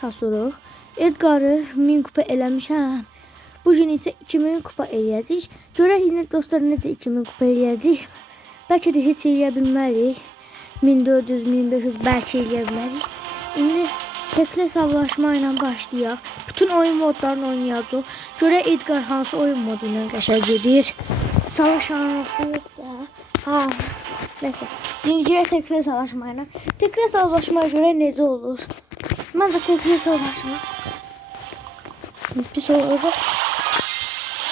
kasırıq. Edgar'ı 1000 kupa eləmişəm. Bugün isə 2000 kupa eləyəcəyik. Görək yine dostlar necə 2000 kupa eləyəcəyik. Bəlkə də heç eləyə bilmərik. 1400, 1500 bəlkə eləyə bilərik. İndi tekli hesablaşma ilə başlayaq. Bütün oyun modlarını oynayacağıq. Görək Edgar hansı oyun modu ilə qəşəng gedir. Savaş anası yox da. Ha. Neyse. Birinci tekli savaşma ilə. Tekli savaşmaya görə necə olur? Məncə tekli savaşma pis olacaq.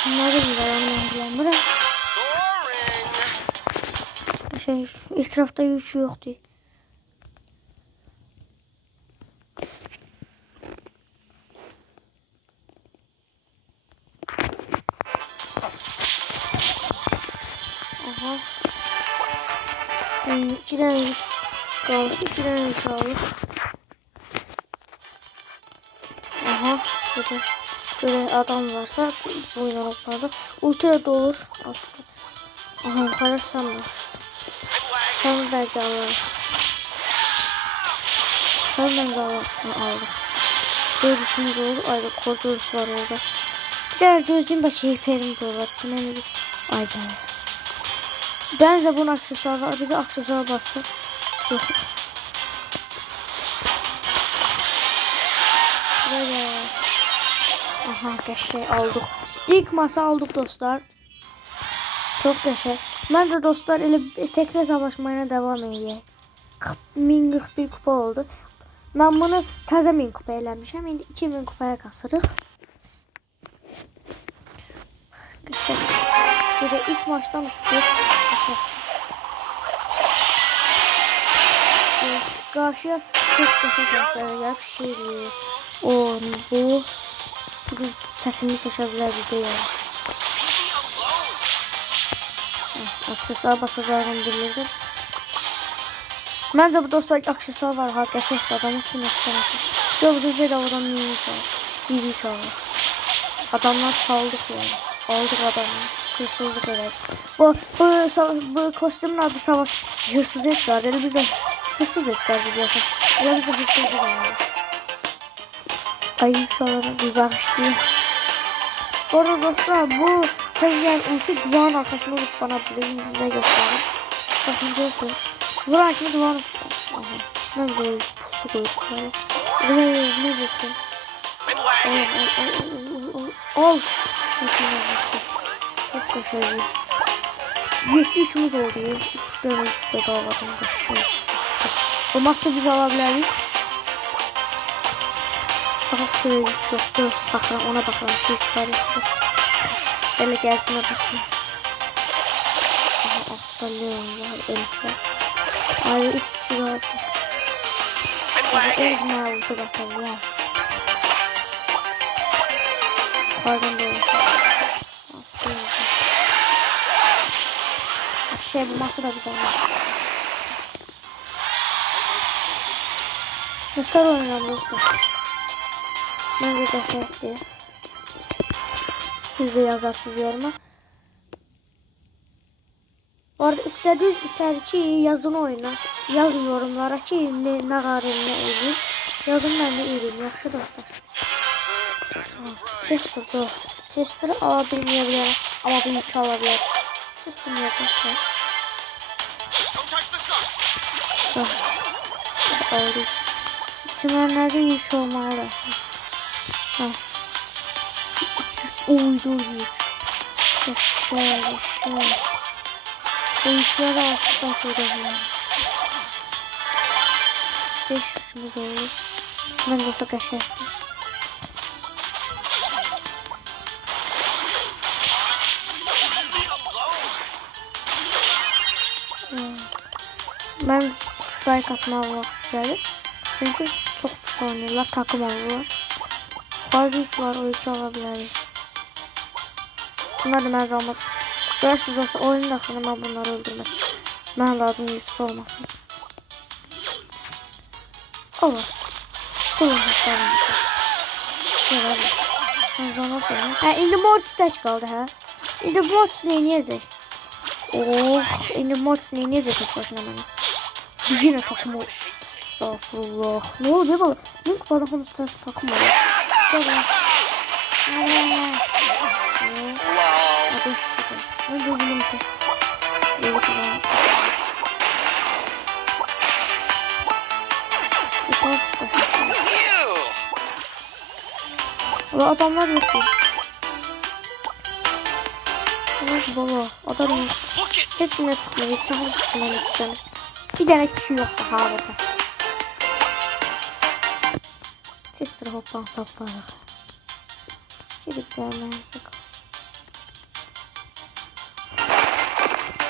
Bunları biləməm. Etrafda yük yoxdur. Aha. 2 dənə yük qaldı. 2 dənə yük qaldı. Aha. Burada. Görək adam varsa bu oynalıqlarda. Ultra da olur. Aha. Yuxarı sen var. Sen bəlkə alırıq. Sen bəlkə alırıq. 4-3'ümüz olur. Ayda kordorusu var orada. Bir tane gözlüğüm bəlkə hiperim de olur. Çimeni bir ayda. Bence bunun aksesuarı var. Bize aksesuar bastı. Yok. Böyle. Aha qəşəng aldık. İlk masa aldık dostlar. Çok qəşəng. Bence dostlar elə tekrar savaşmaya devam edeyim. 1041 kupa oldu. Ben bunu təzə 1000 kupa eləmişəm. İndi 2000 kupaya kasırıq. Böyle ilk maçtan karşıya çok göstereceğim şey değil. Bu bugün çətinlik çəkə bilərdi deyil. Aksesuar basacağını bilirdim. Məncə bu dostlar aksesuar var. Ha qəşəng adamın üstünə çıxarmışım. Gördüğünüz bedavadan yürüyüş alır. Adamlar çaldık yani. Aldık adamı. Hırsızlık eder. Bu kostümün adı savaş. Hırsız Edgar. Elə biz də hırsız Edgar biliyorsun. Elə biz də hırsızlık eder. Ay yükselerine bir bağışlayayım. Bu arada dostlar bu tezgahın ulti duvarın arkasında olup bana bilinizde gösterin. Bakın görüyorsunuz. Duvar kimi duvarın. Aha. Ben böyle pusu koyup böyle. Ne bakın. Ol. Çok kaşarlı. 7-3'ümüz oldu. 3 tane bedavadan kaşarlı. Bu maçı biz alabiliriz. Fakat şöyle çoktu. Bakalım ona bakalım. Yukarı. Böyle geldiğine bakayım. Aha aptallıyorum var. Elifler. Ayrı 3 kişi vardı. Ama elime aldı bakalım ya. Pardon böyle. Bu masa da güzel. Göster oynayalım dostlar. Ben de göstereyim. Siz de yazarsınız yoruma. Bu arada istediğiniz içeriki yazın oyuna. Yazın yorumlara ki ne qarın ne eləyim. Yazın ben de eləyim. Yaxşı dostlar. Chester. Chester'ı ala bilmeyebilirim. Ama bir yük alabilirim. Chester mi yapmışlar? Aldık. Çimenlerde yük olmaya da. Uydu yük. Şöyle. Bu yükleri altından koyabilirim. 5 yükümüz olur. Ben de çok aşağı. Ben strike atmaya başladım. Çünkü çok pis oynuyorlar. Takım alıyorlar. Fark var. Oyuncu alabiliriz. Bunlar da mən almak. Görürsünüz olsa oyunun daxilində mən bunları öldürmək. Mən lazım Yusuf olmasın. Olur. Kullanmışlarım. Şöyle. Sen zaman sonra. Ha indi Mortis tək qaldı hə. İndi Mortis neynəyəcək? Oh, indi Mortis neynəyəcək tek başına mənə. Yine takım Estağfurullah. Ne oluyor bana? Ne bana konusunda takım var? Tamam. Hadi işte. Ne diyorum ki? Yok lan. Ama adamlar yok. Evet baba. Adam yok. Hepsine tıklayıp çabuk tıklayıp bir tane kişi yok daha burada. Sister hoppan topladık. Çeliklerle yaptık.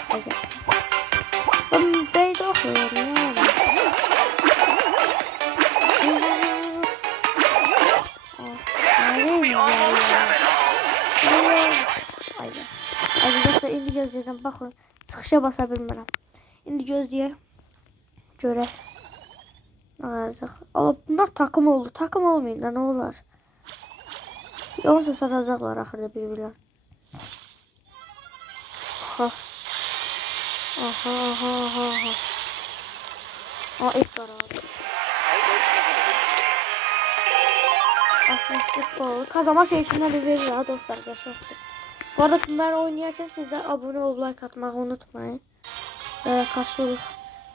Hadi. Ben beyde okuyorum ya. Arkadaşlar indi gözleyeceğim. Bakın sıkışa basabilmem. İndi gözleye göre ne olacak? Ama bunlar takım oldu. Takım olmayın da ne olur. Yoksa satacaklar ahırda birbirler. Aha. Aha aha aha aha. Aa ilk var abi. Futbol. Kazanma serisinde de verir ha dostlar gerçekten. Bu arada ben oynayarken siz de abone ol, like atmayı unutmayın. Karşılık.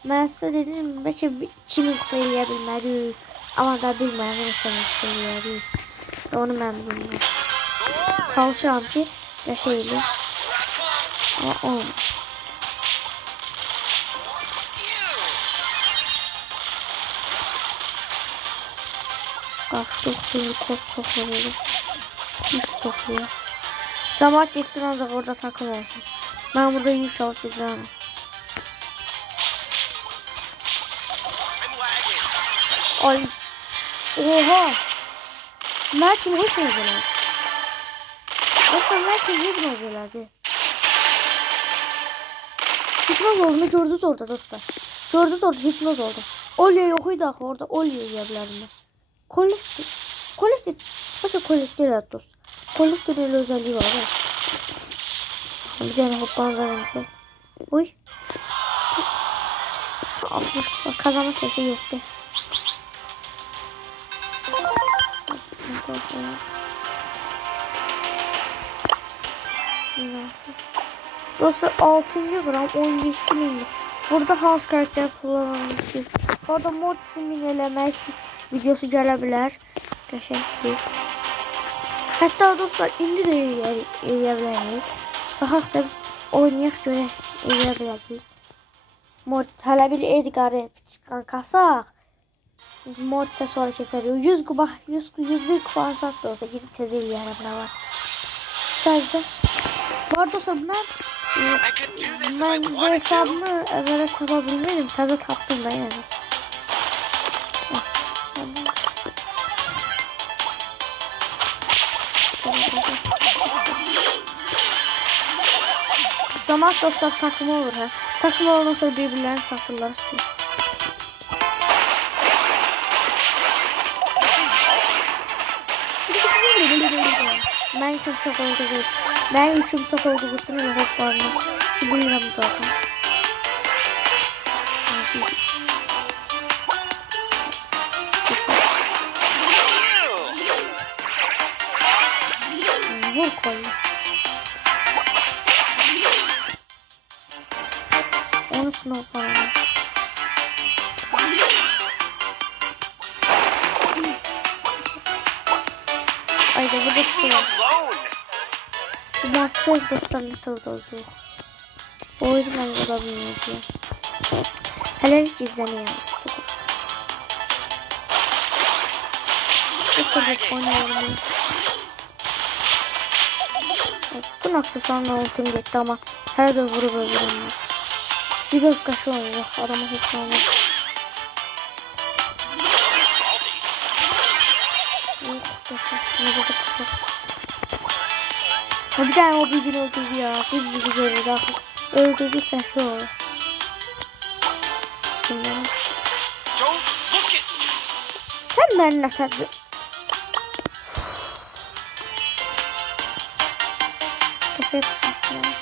Ben size dedim belki 2000 kupa eləyə bilmərik. Ama da bilməyəm nə səbəb eləyərik. Onu mən bilmirəm. Çalışıram ki qəşənglik. Ama olmur. Kaçtık bir kod topluyor. Yük topluyor. Zaman geçsin ancak orada takım olsun. Ben burada yük alıp gideceğim. Ay. Oha. Mert'im hep özeler. Aslında Mert'im hep özelerdi. Hipnoz olduğunu gördünüz orada dostlar. Gördünüz orada hipnoz oldu. Olya yokuydu axı orada Olya yiyebilirdim. Kolestit. Başka kolestit evet dost. Kolestit öyle özelliği var. Bir tane hoppanza vermişler. Uy. 60 kazanma sesi yetti. Dostlar 6. gram 17 milyon. Burada Hans karakter kullanılmıştır. Orada Mortis'i minelemek videosu gelebilir. Teşekkür. Hatta dostlar indi de eləyə baxaq da oynayaq görək eləyə biləcəyik. Mort hələ bir Edgar'ı çıxan kasaq. Mortis'e sonra keçərik. 100 kupa 101 kupa alsaq da olsa gidib tez eləyərəm nə var. Sadəcə var dostlar bunlar ben bu hesabımı evvela tapabilmeliyim. Taze taptım ben yani. Zaman dostlar takımı olur ha. Takım olduğundan sonra birbirlerini satırlar. Ben çok oldu. Ben üçüm çok oldu. Bu sene hep var mı? Ki bu liram zaten. Vur koydu. Onu sınıf var. Ayda bu da sınıf. Bu maçı dostlar ne tadı da yok. O yüzden ben de bilmiyorum. Hele hiç izlemiyorum. Bu kadar oynayalım. Bu aksesuarla ultim gitti ama her de vurup öldürüm. Bir dakika şu oynuyor. Adamı hiç oynuyor. Bir tane o birbirini öldürdü ya. Birbiri görüldü. Öldürdük de şu olur. Sen benimle sadece... Teşekkür ederim.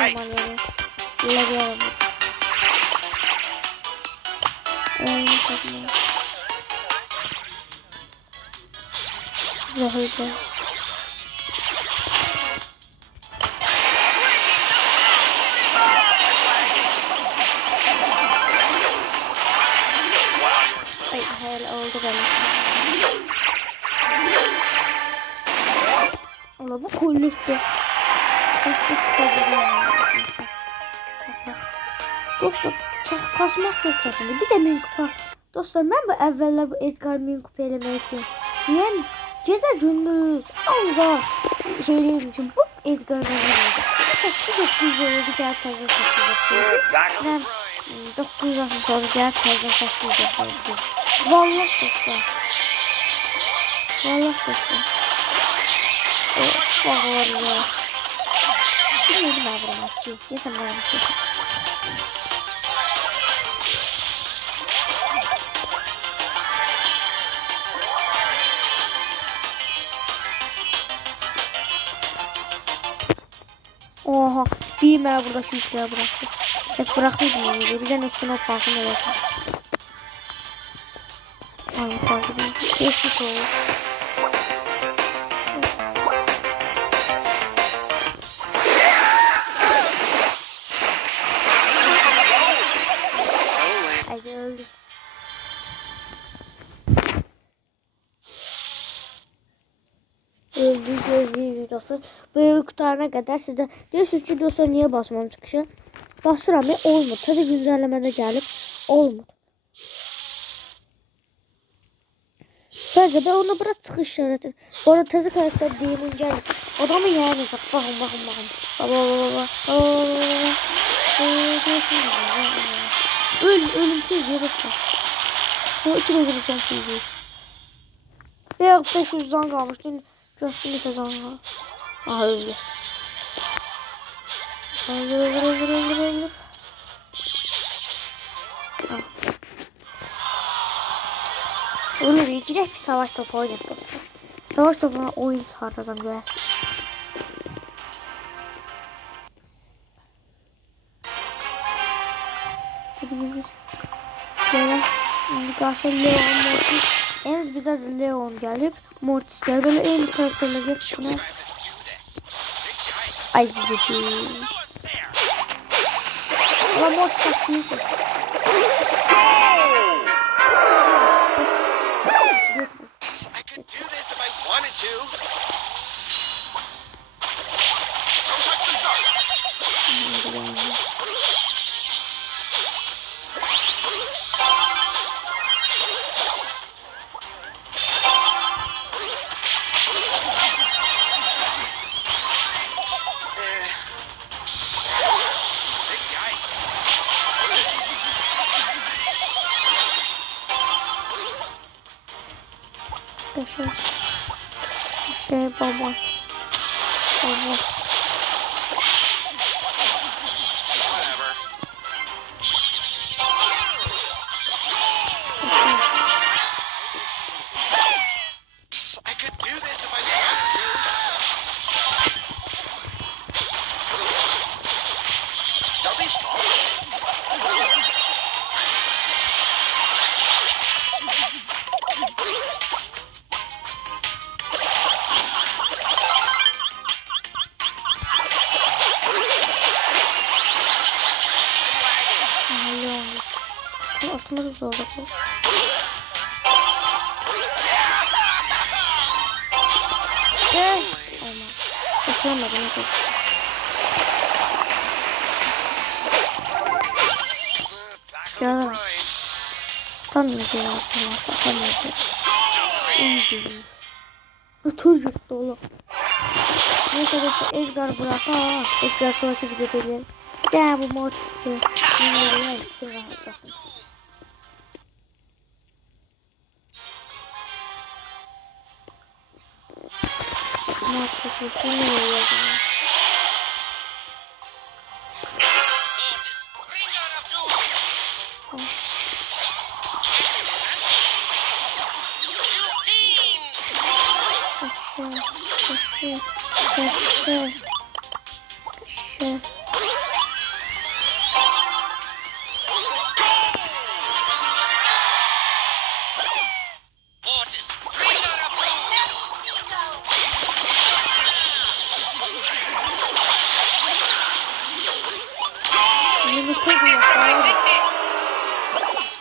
normalde. Böyle bir araba. Zahide. Ay hayal oldu benim. Allah bu kolluktu. Dostlar, kasmaq çox çətindir. Bir də 1000 kupa. Dostlar, mən bu əvvəllər bu Edgar 1000 kupa eləmək üçün. Yəni gecə gündüz ancaq şeylər üçün bu Edgar verəcəm. 800 oldu gəl təzə 800. Mən 960 oldu gəl təzə 800. Vallahi dostlar. Vallahi dostlar. Bağlar ya. Bilmiyorum ben vurmak. Yesem vurmak. Oha, bir mən buradakı yükləri bıraktı. Heç bırakmıyordum yani. Bir de üstüne o parkın öğretim. Ay parkı değil. Eşit olur. Hadi öldü. Öldü dostlar. Böyle kurtarana kadar sizde diyorsunuz ki dostlar niye basmam çıkışı? Basıram ya olmur. Tadı güncellemede gelip olmur. Bence de ona bırak çıkış işareti. Bu arada tezı karakter değilim gelip. Adamı yani bak bakın. Ölümsüz diye dostlar. Bu içine gireceğim şimdi. Veya 500 zan kalmış. Dün köftü sezon var. Aha öldü. Öldür. Ölür. Girek bir savaş topu oynayıp dostlar. Savaş topuna oyun çıkartacağım görərsiniz. Gir. Böyle. Karşı Leon Mortis. En bize Leon gelip Mortis gelip böyle en karakterler hepsine. Ay gidi. Ama Mortis aktif. Baba. Atımız zor bakın. Olmaz. Atamadım. Canım. Atamayacağım. Atamayacağım. İyi. Ötür yurtta oğlum. Neyse dostlar Edgar bırak. Edgar sonraki videoda gelelim. Ya bu Mortis'i. Dinleyenler için rahatlasın. Mortis'i dinleyenler. Kaşı. Yumurta kulakları.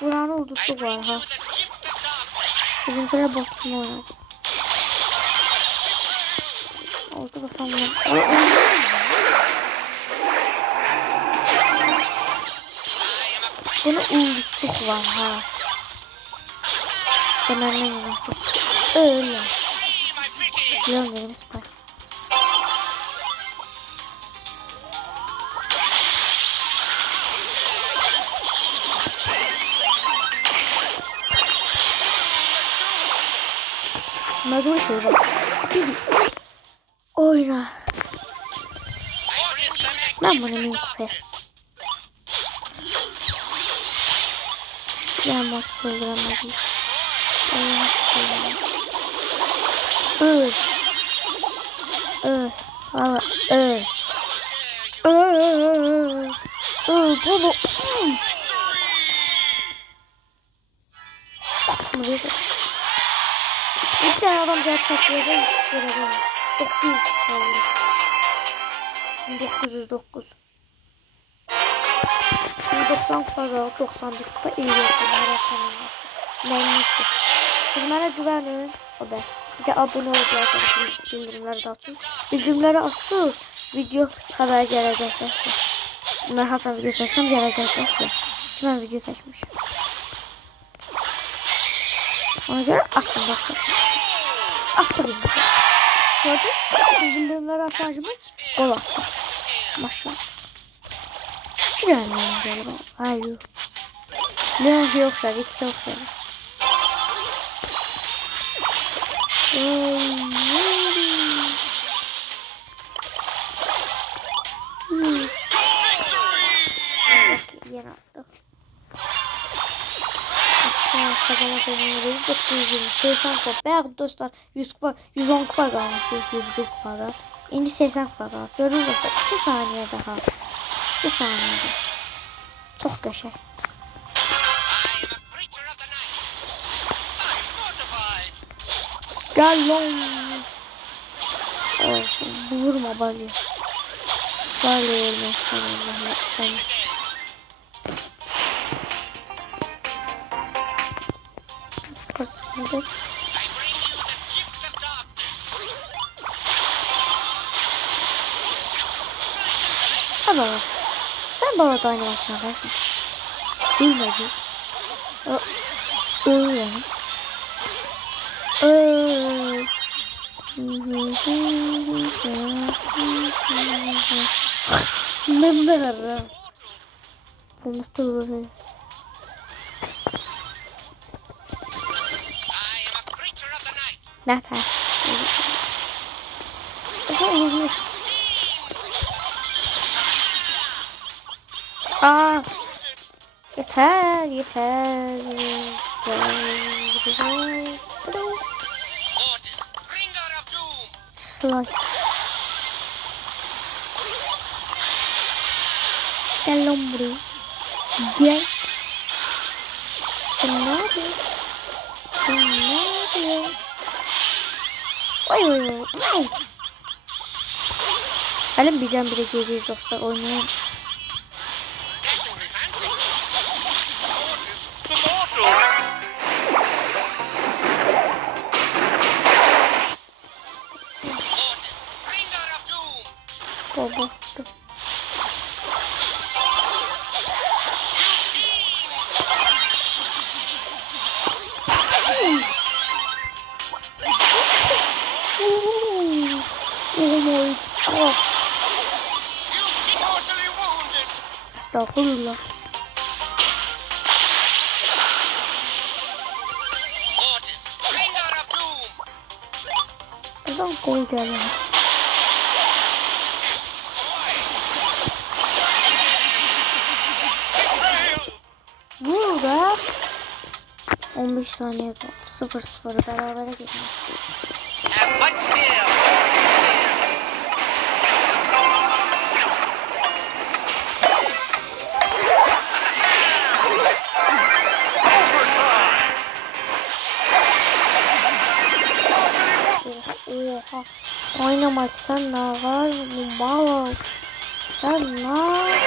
Buranın ordusu var ha. Bizimkiler boksunu oynadı. Oldu basam bunu. Bunun ordusu var ha. Demenin yumurta. Öyle. Biliyorum dedim spy. Mecbur şey bak. Oyna. Ben bunu mümkün. Ben bak söyleyemem. Valla bunu bir tane adam gelip taşıyacak. 900 kaldı. 909. 90 kupa qaldı, 91 kupa 50 kupa məmnundur. Siz mənə güvənin, o bəsdir. Bir də abunə olacaqsınız, bildirimləri də açın. Bildirimləri açın, video xəbər gələcəkdir. Bunlar hasan video çəksəm gələcəkdir. Ki mən video çəkmişim. Ona görə açın dostlar. Atdım. Gördün? Bildirimləri açacağımı qol attım. Maşallah. Hiç gelmiyor galiba. Hayır. Ne yoksa ikisi yoksa. Yeni attık. Kazanma seviyeleri 920, 80 kupa. Belki dostlar 100 kupa, 110 kupa kalmıştı. 101 kupada. İndi 80 kupa kaldı. Görürüz dostlar 2 saniye daha. 2 saniyede. Çok qəşəng. Gel lan. Oh, vurma Bali. Bali ölmez sana. Sıkıntı. Tamam. Sen bana da aynı başına versin. Ölmedi. Öyle. Ben de varım. Bunu tutuyor. Ne ter? Aa. Yeter, yeter. Slay. Gel lan buraya. Gel. Sen ne yapıyorsun? Sen ne yapıyorsun? Oy oy oy. Oy. Halim birden bire geliyor dostlar oynayalım. Baktım. Oh my god. Estağfurullah. Buradan gol geldi. Burada 15 saniye kaldı. 0-0 berabere gidiyor. Oha. Oynamak sen ne var? Mal. Sen ne?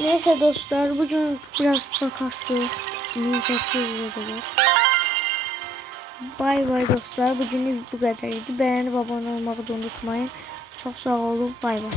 Neyse dostlar, bugün biraz takaslı. Ninja'sız kadar. Bay bay dostlar. Bugünlük bu kadarıydı. Beğenip abone olmayı da unutmayın. Çok sağ olun. Bay bay.